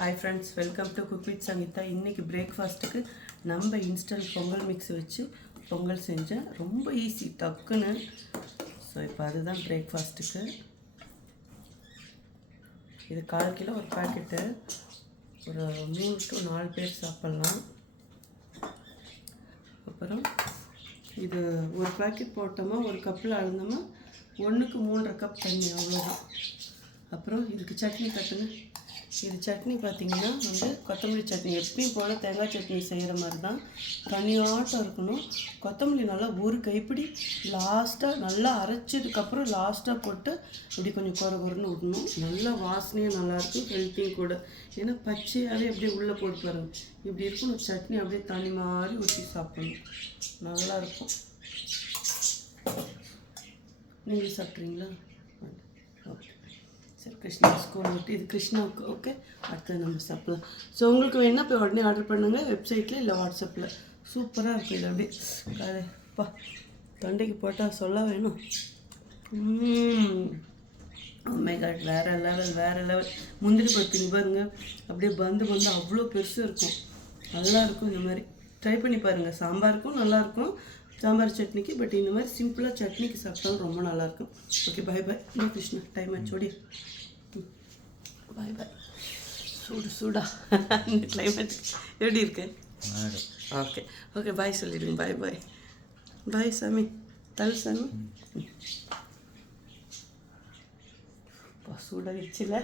Hi friends, welcome to cook with Sangeetha. இன்றைக்கி பிரேக்ஃபாஸ்ட்டுக்கு நம்ம இன்ஸ்டன்ட் பொங்கல் மிக்ஸ் வச்சு பொங்கல் செஞ்சேன். ரொம்ப ஈஸி, டக்குன்னு. ஸோ இப்போ அதுதான் பிரேக்ஃபாஸ்ட்டுக்கு. இது 1/4 கிலோ ஒரு பேக்கெட்டு. ஒரு 3 to 4 பேர் சாப்பிட்லாம். அப்புறம் இது ஒரு பேக்கெட் போட்டோமா, ஒரு கப்பில் அளந்தோமா 1க்கு 3.5 கப் தண்ணி, அவ்வளோதான். அப்புறம் இதுக்கு சட்னி கட்டுங்க. இது சட்னி பார்த்திங்கன்னா கொத்தமல்லி சட்னி, எப்பயும் போல் தேங்காய் சட்னி செய்கிற மாதிரி தான். தனியாட்டம் இருக்கணும். கொத்தமல்லி நல்லா ஒரு கைப்பிடி லாஸ்ட்டாக நல்லா அரைச்சதுக்கப்புறம் லாஸ்ட்டாக போட்டு இப்படி கொஞ்சம் குறன்னு விடணும். நல்லா வாசனையும் நல்லாயிருக்கும், ஹெல்த்தியும் கூட. ஏன்னா பச்சையாகவே அப்படியே உள்ளே போட்டு பாருங்கள், இப்படி இருக்கணும். சட்னி அப்படியே தண்ணி மாதிரி ஊற்றி சாப்பிடணும், நல்லாயிருக்கும். நீங்கள் சாப்பிட்றீங்களா? ஓகே, சரி. கிருஷ்ணா ஸ்கூல் விட்டு இது கிருஷ்ணாவுக்கு. ஓகே, அடுத்தது நம்ம சாப்பிடலாம். ஸோ உங்களுக்கு வேணால் போய் உடனே ஆர்டர் பண்ணுங்கள், வெப்சைட்டில் இல்லை வாட்ஸ்அப்பில். சூப்பராக இருக்கும். இது அப்படியே கதைப்பா தொண்டைக்கு போட்டால் சொல்ல வேணும். காட், வேறு லெவல், வேறு லெவல். முந்திரி பருப்பு பாருங்கள், அப்படியே பந்து அவ்வளோ பெருசாக இருக்கும். நல்லாயிருக்கும். இந்த மாதிரி ட்ரை பண்ணி பாருங்கள். சாம்பாருக்கும் நல்லாயிருக்கும், சாம்பார் சட்னிக்கு. பட் இந்த மாதிரி சிம்பிளாக சட்னிக்கு சாப்பிட்டாலும் ரொம்ப நல்லாயிருக்கும். ஓகே, பாய் பாய். இன்னும் கிருஷ்ணா டைம் ஆச்சோடி. பாய் பாய். சூடா இந்த கிளைமேட் எப்படி இருக்கு? ஓகே ஓகே, பாய் சொல்லிடுங்க. பாய் பாய். பாய் சாமி. சாமி. சூடாகிடுச்சுல.